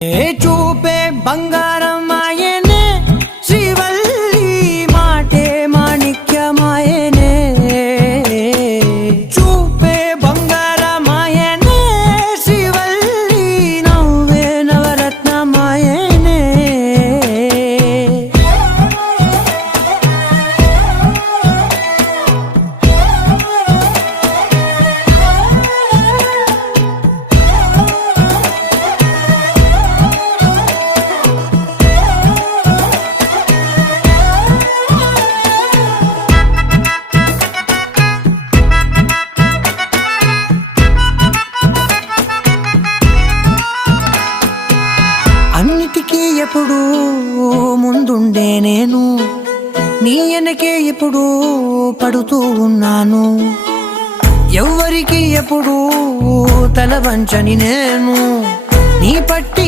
చూపే బంగారం ఆయనే, శ్రీవల్లి మాటే మాణిక్యమాయనే. చూపే బంగారం ఆయనే, శ్రీవల్లి నవ్వే నవరత్నమాయనే. అన్నిటికీ ఎప్పుడూ ముందుండే నేను, నీ వెనకే ఎప్పుడూ పడుతూ ఉన్నాను. ఎవ్వరికి ఎప్పుడూ తల వంచని నేను, నీ పట్టి